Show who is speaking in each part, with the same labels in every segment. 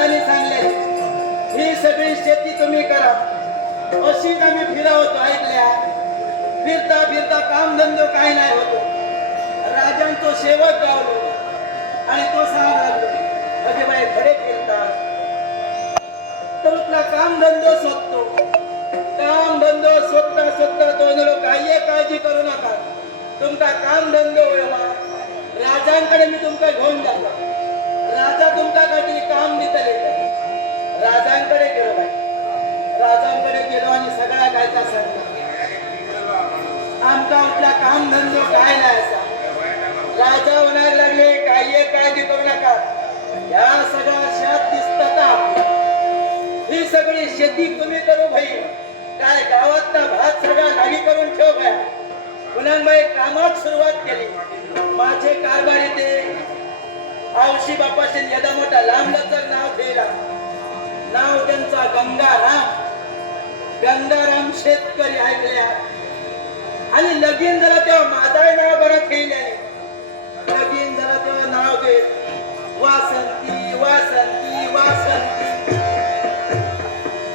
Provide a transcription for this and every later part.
Speaker 1: त्यांनी सांगले ही सगळी शेती तुम्ही करा. अशीच आम्ही फिरावतो ऐकल्या. फिरता फिरता काम धंदो काही नाही होतो. राजांचो सेवक गावलो. आणि तो सांगू लागलो अगे बाई खडे फिरतात तर तुला काम धंदो शोधतो. काम धंदो शोधता शोधता तो म्हणलो काही काळजी करू नका. तुमका काम धंदो राजांकडे मी तुमका घेऊन जातो. राजा तुमका काहीतरी काम दितले. राजांकडे गेलो बाई. राजांकडे गेलो आणि सगळा कायचा सांगला आमका उठला काम धंदो काय नाही असा राजा होणार लागले काय काय देतो नका. या सगळ्या शेत दिसत ही सगळी शेती तुम्ही करू भाई काय गावातला भात सगळा लागी करून ठेव भाई पुन्हा कामात सुरुवात केली. माझे कारभारी ते आवशी बापाचे यदा मोठा लांब लचक नाव ठेला नाव त्यांचा गंगाराम. गंगाराम शेतकरी ऐकल्या. आणि लगीन झाला तेव्हा माझा नाव बरं ठेवल्याने लगीन झाला तेव्हा नाव दे. वासंती वासंती वासंती.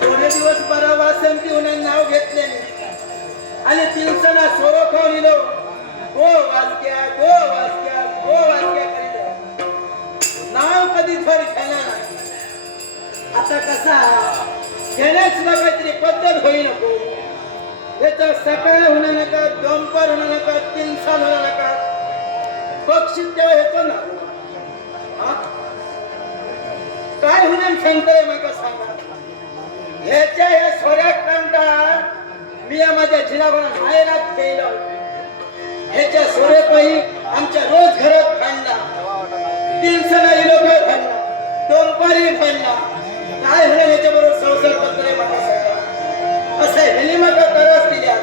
Speaker 1: थोडे दिवस बरा वासंती म्हणून नाव घेतल्याने आणि तिलसना सोरो खाऊन इलो. गो वाचक्या गो वाचक्या गो वाचक्या नाव कधी थोर घेणार नाही. आता कसा? घेण्याच ना काहीतरी पद्धत होई नको. त्याचं सकाळ होणार नका दोनपर होणार नका तीन साल होणार नका. बक्षीस तेव्हा येतो ना. काय होणार सांगतोय मग सांगा. ह्याच्या ह्या सोऱ्यात कंटा मी या माझ्या जिनावर मायरात केलं ह्याच्या सोऱ्यापायी आमच्या रोज घरात कांडा तीन सणा लोक भांडला दोनपारी भांडला काय होणार याच्याबरोबर संसार पत्र मला सांगा असं ह्याने मग तरस दिल्या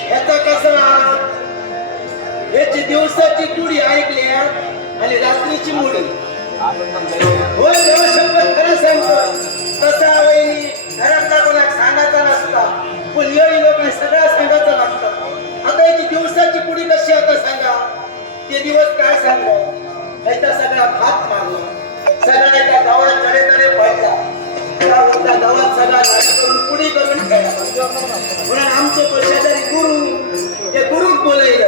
Speaker 1: ह्याचा कसा ह्याची दिवसाची तुडी ऐकल्या आणि रात्रीची मुडी. होय देवा शपथ खरं सांगतो. तसा वहिनी घरातला कोणाक सांगायचा नसता. पण येळी लोक सगळ्या सांगायचं लागतं आता याची दिवसाची पुढी कशी आता सांगा? ते दिवस काय सांगा ह्याचा सगळा भात मारला सगळा एका गावात तडे तडे पडला. त्या त्या गावात सगळा गाडी करून पुढी करून ठेवला म्हणून आमचे पैशाचारी गुरु ते गुरुक बोलायला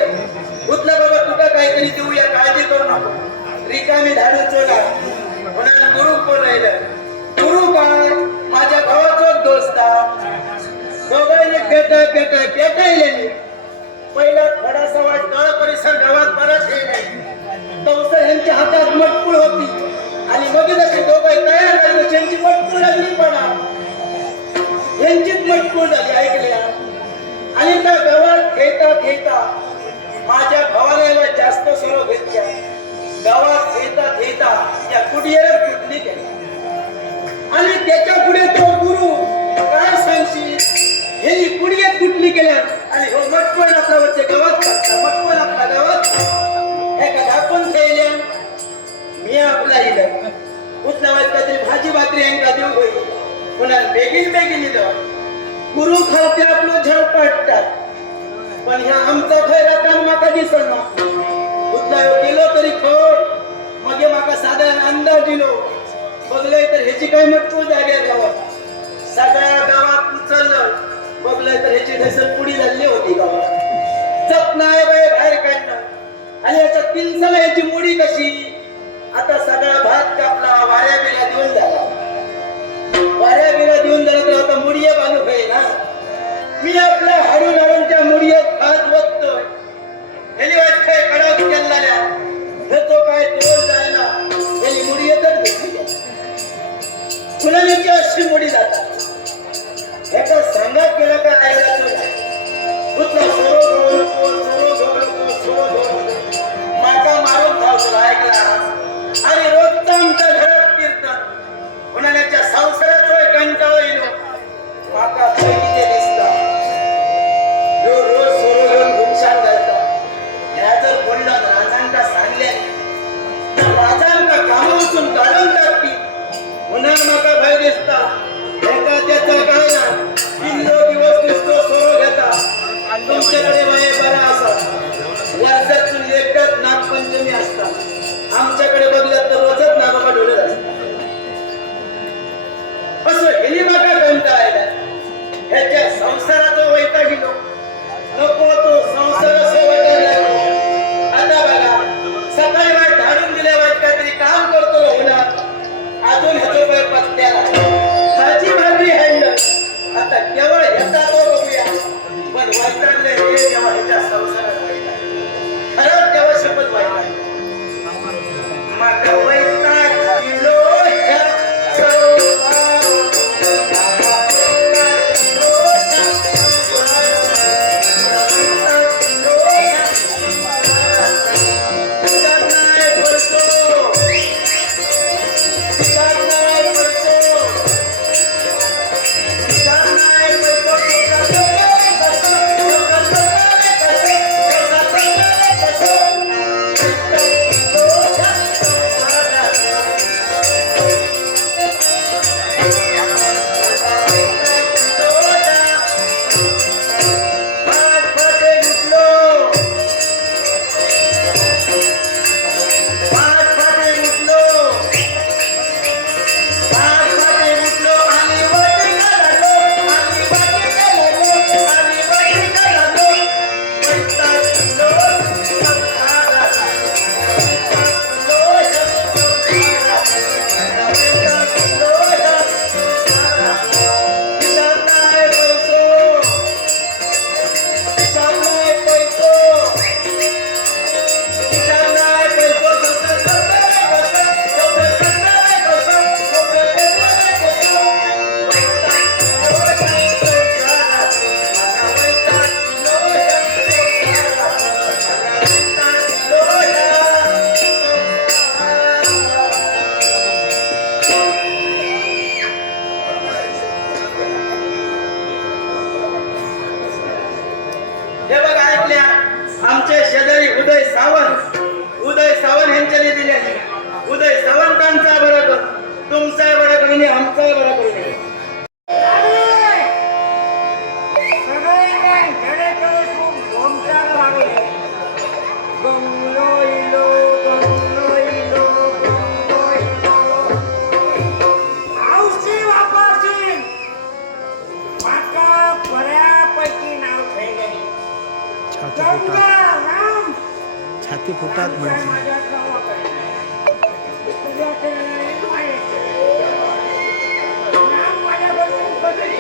Speaker 1: उतलं बाबा तुका काहीतरी देऊया काळजी करू नको. रिकामी धाडू चोला. म्हणून गुरु बोलायला गुरु काय? माझ्या गावाचा दोस्त दोघांनी पेटाय पेटाय पेटायले पहिला थोडासा वाट तळ परिसर गावात परत हे नाही तवसर यांच्या हातात मटपूळ होती. आणि मग जसे दोघं तयार झाले त्यांची मटपूळ लागली पडा. यांचीच मटपूळ झाली ऐकल्या. आणि त्या गावात खेळता घेता माझ्या भावाला जास्त सुरू घेतल्या गावात खेळता घेता त्या कुडियर कुठली गेली. आणि त्याच्या पुढे तो गुरु काय सांगशील? हे कुडियात कुठली गेल्या आणि हो मटपूळ आपल्या वरचे गावात टाकता मटपण आपल्या गावात हे का दाखवून मी आपला वाजता भाजी भाकरी यांका देऊ होई बेगीन बेगीन इलं. गुरु खावते आपलं झळ पाडतात. पण ह्या आमचा खैरा काम माका दिसना उठला केलो तरी खो मगे माका साधारण अंदाज दिलो. बघलंय तर ह्याची काय मटकू जाग्या गावात. सगळ्या गावात उचललं. बघलंय तर ह्याची ढसल पुढी झाली होती गावात. जप नाही बाहेर काढणं. आणि याच्या पिंचला याची मुडी कशी? आता सगळा भात कापला वाऱ्या बिला देऊन झाला. वाऱ्या बिला देऊन झाला तर आता मुडिया बांधू आहे ना? मी आपल्या हाडून हाडून त्या मुडियात हात बघतो ह्यानी वाटतंय कडक केलेल्या घेतो काय तोल जायला? ह्यानी मुडियतच घेतली. फुलांची अशी मुडी जातात? तुम्ही असता. आमच्याकडे बघल्यात तर रोजच नाबाबा डोळे असं हिनी मागा कंटाळायला ह्याच्या संसाराचं वैतागिलो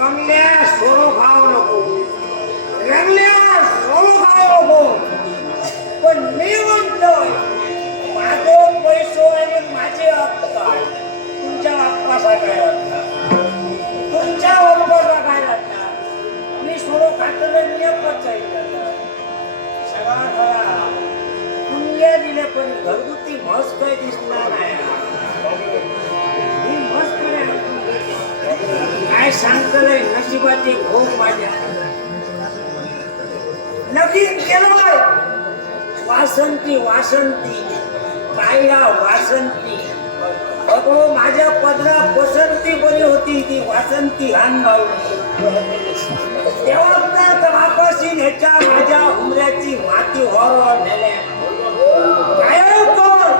Speaker 1: रंगल्या सोरो
Speaker 2: खाऊ नको. रंगल्या सोरो खाऊ नको. पण मी म्हणतोय माझे पैसो आणि माझे हक्क काय? तुमच्या हक्काचा काय तुमच्या हक्काचा काय लागणार मी सोरो खातले नियमच सगळा खरा. पुण्य दिले पण घरगुती मस्त काय दिसणार नाही. काय सांगतलंय नशिबाचे भोग माझ्या. नवीन केलोय वासंती वासंती पायला वासंती. अगो माझ्या पदरा बसंती बरी होती ती वासंती हान तेव्हा वापसी ह्याच्या माझ्या उमऱ्याची माती हॉर गायब कर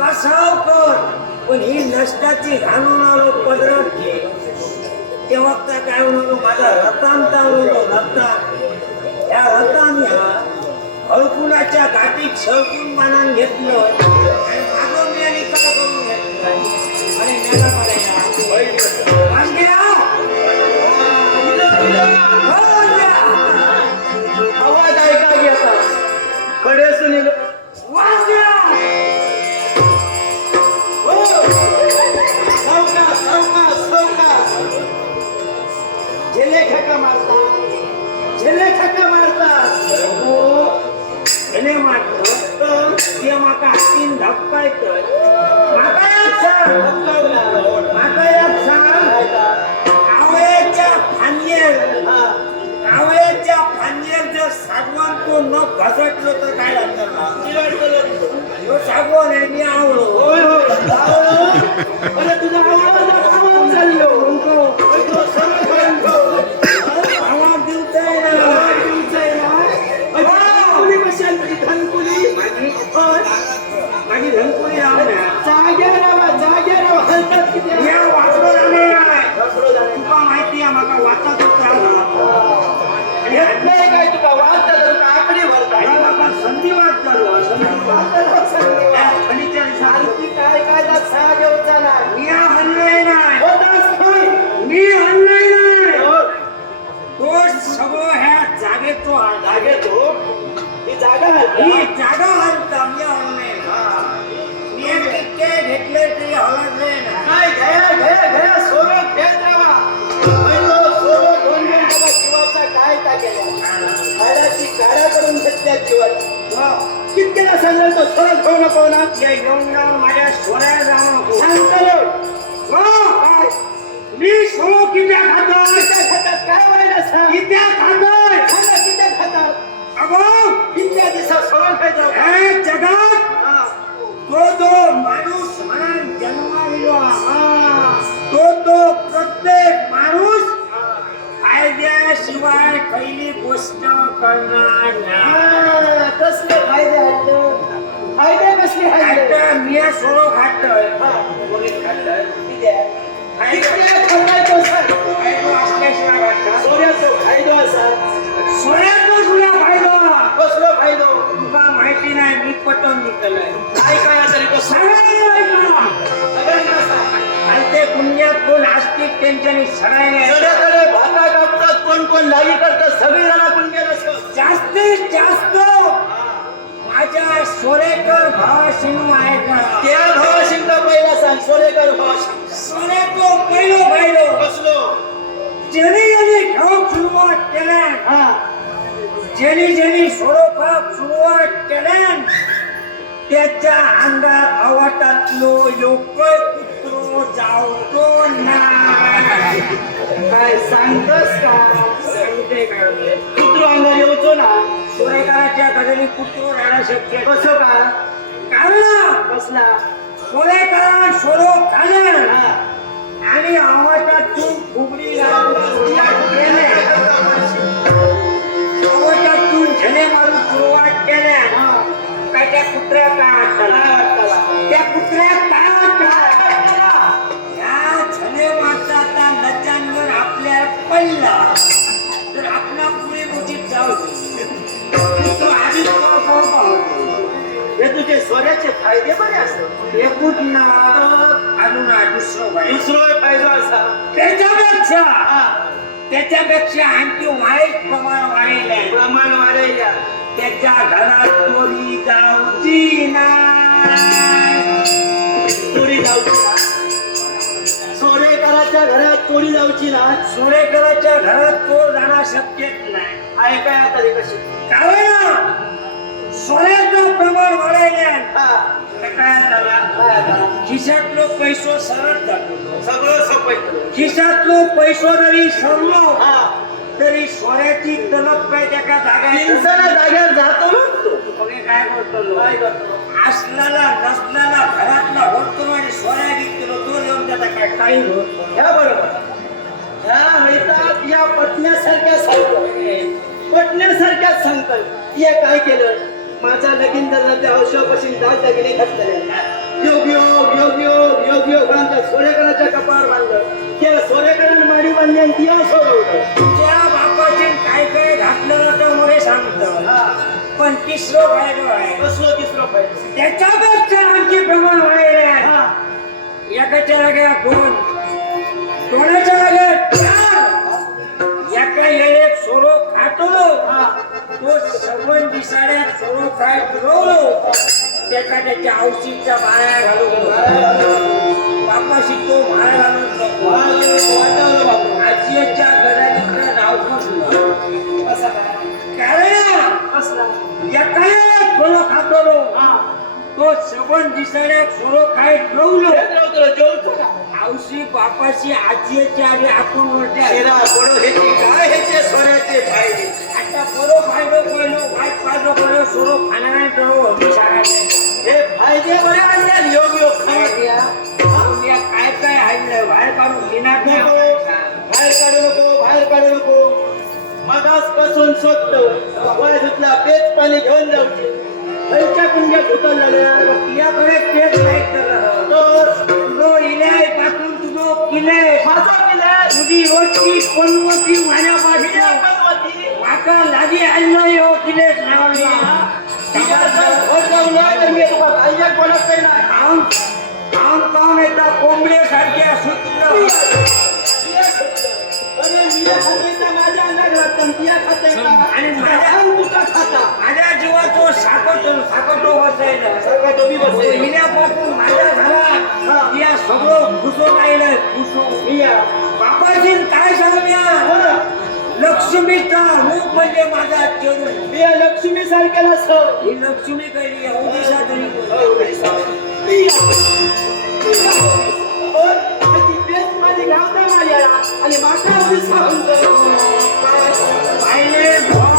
Speaker 2: कसाव कर पण ही नष्टाची घालून आलो पदरात घे. तेव्हा काय म्हणलो माझा रतांता होतो रतान या रतान ह्या हळकुणाच्या गाठीत सळकून बांधून घेतलं आणि मागवली आणि काय करून घेतलं. आणि मेला संधिवात चालू आहे,
Speaker 1: सहा घेऊचा नाही
Speaker 2: मी हल्लय नाही.
Speaker 1: नाही
Speaker 2: मी हल्लय नाही.
Speaker 1: हो,
Speaker 2: तो सगळं ह्या जागेचो आहे.
Speaker 1: जागे तो ही जागा हलता.
Speaker 2: ही जागा हलता मी हल्लय मी एक टिक्के घेतले तरी हलत नाही.
Speaker 1: जीवाचा काय का केला खायची काढा करून घेतल्या जीवाची कितक्याला सांगाल तो सोबत घेऊ नको ना
Speaker 2: या येऊन जाऊन माझ्या सोऱ्या जाऊ नको
Speaker 1: सांगतो
Speaker 2: हो, काय? मी सो कित्या खातोय
Speaker 1: किती खातात काय व्हायला सांग
Speaker 2: कित्या खातोय
Speaker 1: सांगा किती खातात
Speaker 2: अगो
Speaker 1: कित्या दिवसात सोबत खायचं
Speaker 2: हे जगात
Speaker 1: हा.
Speaker 2: तो जो माणूस म्हणून जन्माविलो हा, तो तो प्रत्येक माणूस फायद्याशिवाय पहिली गोष्ट करणार नाही.
Speaker 1: कसले फायदे आहेत फायदे कसले
Speaker 2: मी सोडो. कोणी माहिती नाही मी पटवून निघतलोय
Speaker 1: काय काय
Speaker 2: सगळ्यांनी आणि ते पुण्यात कोण असतील त्यांच्यानी सगळ्यांनी
Speaker 1: करतात सगळी जण असं
Speaker 2: जास्तीत जास्त आमच्या सोरेकर भावाशिनू आहे का?
Speaker 1: त्या भावाशिंका पहिला सांग सोरेकर भावाशिंग.
Speaker 2: सोरेको पहिलो पहिलो
Speaker 1: बसलो
Speaker 2: ज्यांनी ज्यांनी खाऊ सुरुवात केल्या
Speaker 1: हा.
Speaker 2: ज्यांनी ज्यांनी स्वरूपात सुरुवात केल्या त्याच्या अंगात अवाटातलो योग्य पुत्र जावतो नाही
Speaker 1: काय सांगतस का? कुत्रो ना.
Speaker 2: राहणं शक्य.
Speaker 1: कसो का?
Speaker 2: कारण सोरो आणि आवाजातून फुगडी केल्या आवाजातून झले मारून सुरुवात केल्या.
Speaker 1: हा.
Speaker 2: काय त्या कुत्र्या काय त्या कुत्र्या
Speaker 1: हे तुझे सोन्याचे फायदे बरे असतात.
Speaker 2: एकूच ना अजून हा दुसरं बाई
Speaker 1: दुसरो फायदा असा?
Speaker 2: त्याच्यापेक्षा त्याच्यापेक्षा आणखी वाईट प्रमाण वाढले.
Speaker 1: प्रमाण वाढायला
Speaker 2: त्याच्या घरात चोरी जाऊची नाही
Speaker 1: चोरी जाऊची ना सोरेकराच्या घरात चोरी जाऊची ना
Speaker 2: सुरेकराच्या घरात चोर जाणं शक्यच नाही.
Speaker 1: आहे काय आता रे कशी
Speaker 2: कारण सोन्याचं प्रमाण वाढायला
Speaker 1: हा?
Speaker 2: खिशातलो पैसो सरळ जातो.
Speaker 1: सगळं सपयत
Speaker 2: खिशातलो पैसो जरी सरलो
Speaker 1: हा.
Speaker 2: तरी सोन्याची तलप काय त्याच्या जागा
Speaker 1: जाग्यावर जातो
Speaker 2: काय करतो? असलेला नसलेला घरातला होतो आणि सोन्या घेतलो तो येऊन त्याचा काय काही होत
Speaker 1: ह्या बरोबर. ह्या हैतात या पटण्यासारख्या सांगतो पटण्यासारख्याच सांगतात ये काय केलं? माझा लगीन झाला त्या औषधापासून दाग दागिने घातलेले योग योग योग योग योग योग आमच्या सोरेकराच्या कपाळ बांधलं. त्या सोरेकरानं माडी बांधली आणि ती सोडवलं.
Speaker 2: तुझ्या बापाची काय काय घातलं तर मला सांगतो.
Speaker 1: हा.
Speaker 2: पण तिसरं फायदा आहे?
Speaker 1: बसलो तिसरं पाहिजे
Speaker 2: त्याच्यापेक्षा आणखी प्रमाण वाढले आहे.
Speaker 1: हा.
Speaker 2: एकाच्या जाग्या चार एका येळेत सोरो खातो
Speaker 1: हा
Speaker 2: तो सगळं दिसाड्यात सोरो काय फिरवलो त्याच्या त्याच्या औषधीच्या बाया घालून बापाशी तो माया घालून. आजीच्या घराने नाव? कारण. एकाने सोरो
Speaker 1: हा.
Speaker 2: तो सबन दिसाड्यात सोरो काय
Speaker 1: राहतो, जेवतो
Speaker 2: औशी बापाशी आजीच्या आणि आपण
Speaker 1: शिरा, काय फायदे
Speaker 2: आता बरो फायदो पहिलो वाईट फायदो पहिलो सोरो खाणारा दिसाड्याने
Speaker 1: हे फायदे बरे आणले योग योग
Speaker 2: काय काय हाणलं बाहेर काढून
Speaker 1: नको,
Speaker 2: आपल्याला.
Speaker 1: बाहेर काढू नको बाहेर काढू नको. मगासपासून स्वतः वय धुतला पेच पाणी घेऊन कुंड्यात उतरलेल्या.
Speaker 2: तुझ्याकडे तेच नाही
Speaker 1: तर?
Speaker 2: इलाय पासून तुझं किले
Speaker 1: माझा केलाय
Speaker 2: तुझी रोजची पनवती माझ्यापासून
Speaker 1: हिरा बनवती.
Speaker 2: माका लागी आणलं हो किलेच नावली
Speaker 1: तिच्या जर घर जाऊन तर मी तुला खायच्या बोलत नाही ना.
Speaker 2: काम काम काम येतात कोंबड्यासारख्या
Speaker 1: मी खाते माझ्या खाते का?
Speaker 2: आणि माझ्या-
Speaker 1: तुका खाता.
Speaker 2: माझ्या जीवातो साकतो साकतो बसायला.
Speaker 1: सगळं तुम्ही बसले
Speaker 2: हिल्यापासून माझ्या घरात या सगळं घुसून राहिलं. घुसून
Speaker 1: मिया
Speaker 2: बापाची काय सांगूया
Speaker 1: हो. ना
Speaker 2: लक्ष्मीचा रूप म्हणजे माझा चेडू
Speaker 1: मिया लक्ष्मी सारख्या नसतं
Speaker 2: ही लक्ष्मी काही उदिशा तरी भगवान कसा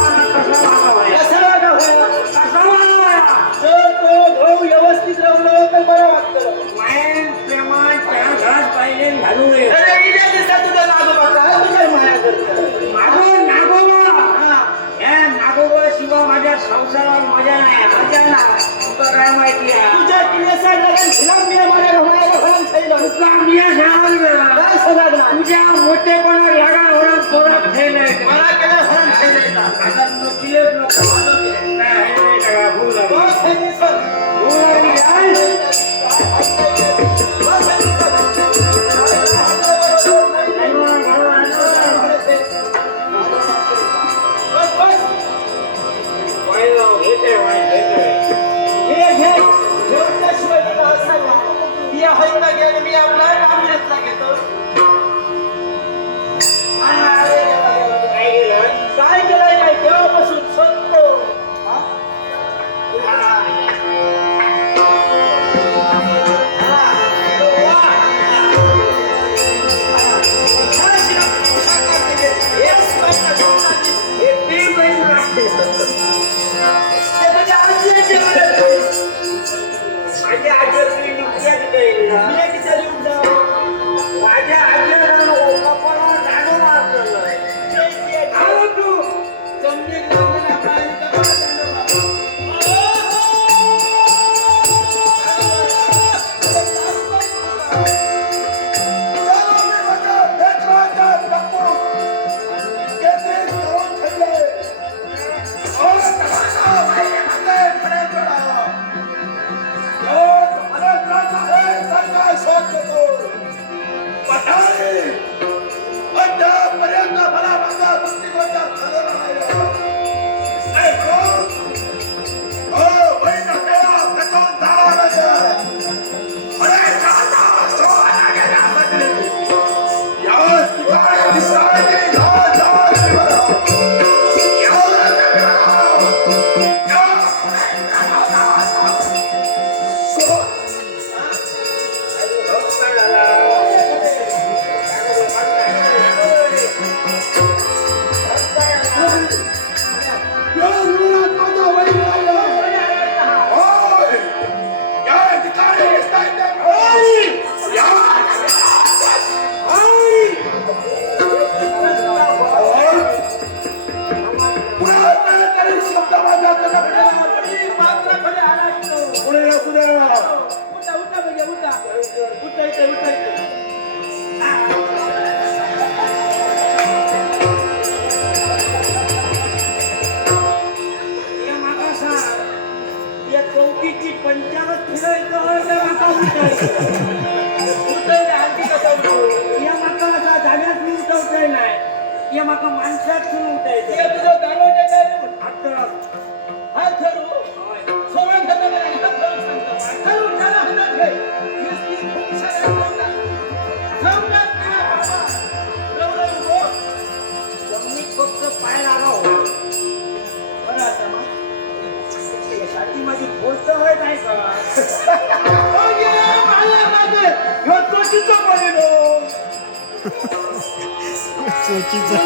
Speaker 3: चोचीचा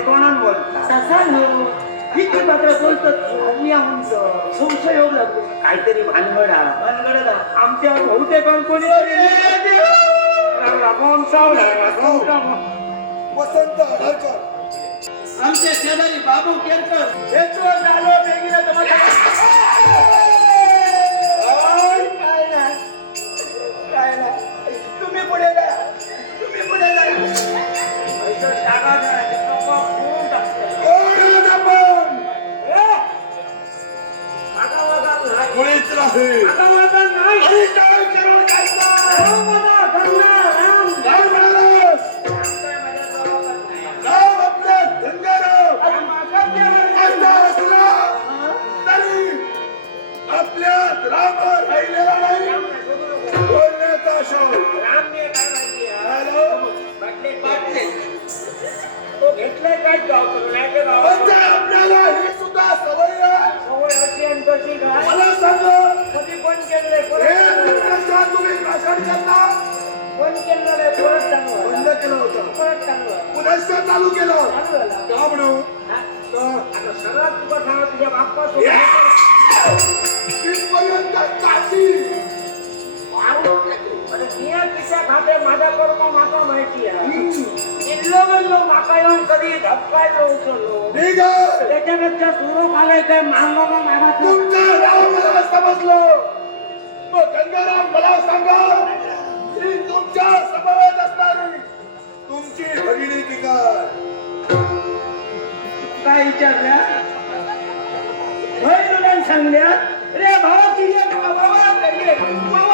Speaker 2: कोणान बोलता
Speaker 1: सासानो इथे मात्र बोलतात? आम्ही आमचं संशय येऊ लागतो.
Speaker 2: काहीतरी भानगडा.
Speaker 1: भानगडा
Speaker 2: आमच्या बहुतेक कोणी रामावून
Speaker 4: वसंत हडकर
Speaker 1: आमचे शेजारी बाबू केरकर. हे तो झालो बेगीला तुम्हाला आहे. हरी काय
Speaker 4: करू आपल्यात राम राहिलेला नाही बोलण्याचा आपल्याला हे सुद्धा सवय मला सांगा
Speaker 2: कधी पण
Speaker 4: केले तुम्ही
Speaker 2: पण केलं नाही परत चालू
Speaker 4: बंद केलं
Speaker 2: चालू
Speaker 4: पुनश्च चालू केलं. का
Speaker 2: म्हणून सर्वात तुका सांगा तुझ्या बाप्पा
Speaker 4: तिथपर्यंत
Speaker 2: माझा माहिती आहे. किल्लो कधी धक्काय उचललो? त्याच्यापेक्षा सुरू आलाय काय मामा मामा
Speaker 4: तुमचा राम मला समजलो. गंगाराम मला सांगा. ही तुमच्या समावेश असणारी. तुमची भगिनी की काय
Speaker 1: काय विचारल्या भय सांगल्या रे भावा तिने बाबा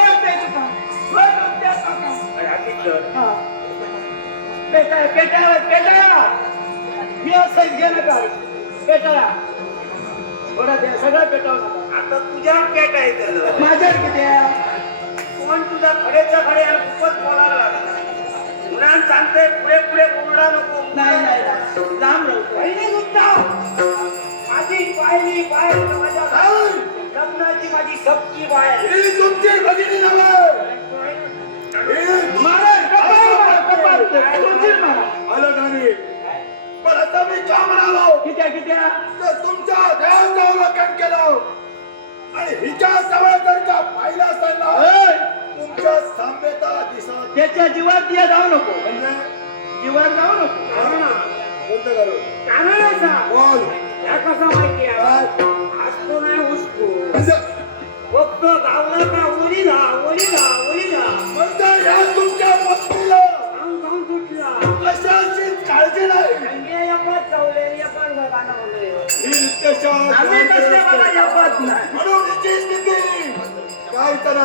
Speaker 1: थोडा द्या सगळं पेटावं नका.
Speaker 2: आता तुझ्या पेट आहे त्याला
Speaker 1: माझ्यात किती आहे?
Speaker 2: कोण तुझा खडेच्या खडे आणि खूपच बोलायला लागला. मुलांना सांगते पुढे पुढे बोलला नको.
Speaker 1: नाही नाही नाही. लांब राहू.
Speaker 2: पहिली सुद्धा माझी पाहिली बाहेर माझ्या
Speaker 4: काय?
Speaker 2: लग्नाची माझी सबकी बाहेर.
Speaker 4: ही तुमची भगिनी नव्हे. आता मी का म्हणालो?
Speaker 1: कित्या कित्या?
Speaker 4: तर तुमच्या देहाचं अवलोकन केलं. आणि हिच्या जवळ जर का पाहिलं असेल ना
Speaker 1: ओय,
Speaker 4: तुमच्या साम्यता दिसत
Speaker 1: त्याच्या जीवात दिया जाऊ नको.
Speaker 4: म्हणजे?
Speaker 1: जीवात जाऊ नको.
Speaker 4: कोणतं करू
Speaker 2: कानाचा
Speaker 4: बोल
Speaker 2: या कसा माहिती? असतो नाही उसतो
Speaker 4: म्हणजे?
Speaker 2: फक्त गावला का धा ओली धा
Speaker 4: म्हणजे या तुमच्या पत्नीला? कशाची काळजी नाही. ही
Speaker 1: बाबा जपत नाही.
Speaker 4: म्हणून हिची स्थिती. काय तर?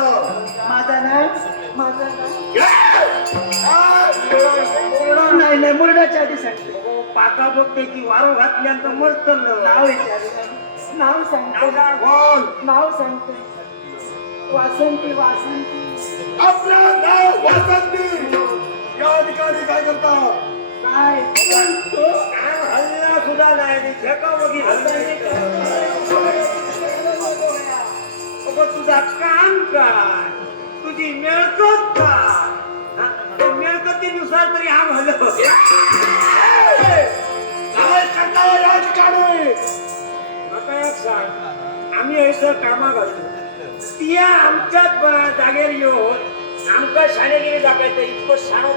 Speaker 1: माझा नाही माझा नाही नाही नाही मुरड्याच्या आधी सांगते
Speaker 2: पाका बघते वारो घातल्यानंतर मरतं
Speaker 1: नाव विचारलं. नाव सांगते.
Speaker 4: बोल.
Speaker 1: नाव सांगते. वासंती वासंती.
Speaker 4: आपलं नाव वासंती. या ठिकाणी काय करता
Speaker 2: हल्ला सुद्धा हल्ला तुझा काम काय तुझी मिळकत काय मिळकतीनुसार तरी आम हल्लो आता सांग आम्ही असं कामा घालतो तिया आमच्याच ब- जागेर येऊन आमका शाळेगिरी दाखवायचं इतकं शाणो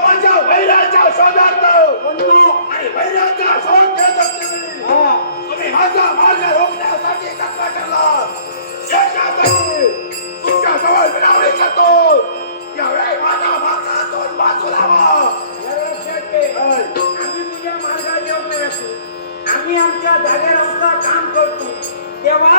Speaker 4: माझ्या वैराच्या शोधात आणि वैराचा शोध घेत तुम्ही. माझा मार्ग रोखण्यासाठी कसा केला तुमच्या जवळ विनावणी करतो यावेळी माझा मार्गातून बाजूला व्हा.
Speaker 2: आम्ही तुझ्या असू आम्ही आमच्या जागेवर काम करतो. तेव्हा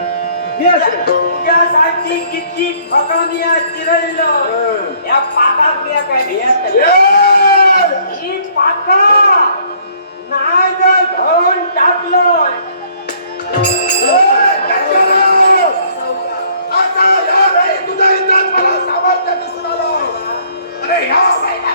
Speaker 2: तुझ्यासाठी किती चिरडलं या पाकात बिया काय बिया
Speaker 4: ये!
Speaker 2: ही! पाका! नाही जर धरून टाकलं.
Speaker 4: टक्कराव! आता अरे ह्या महिन्या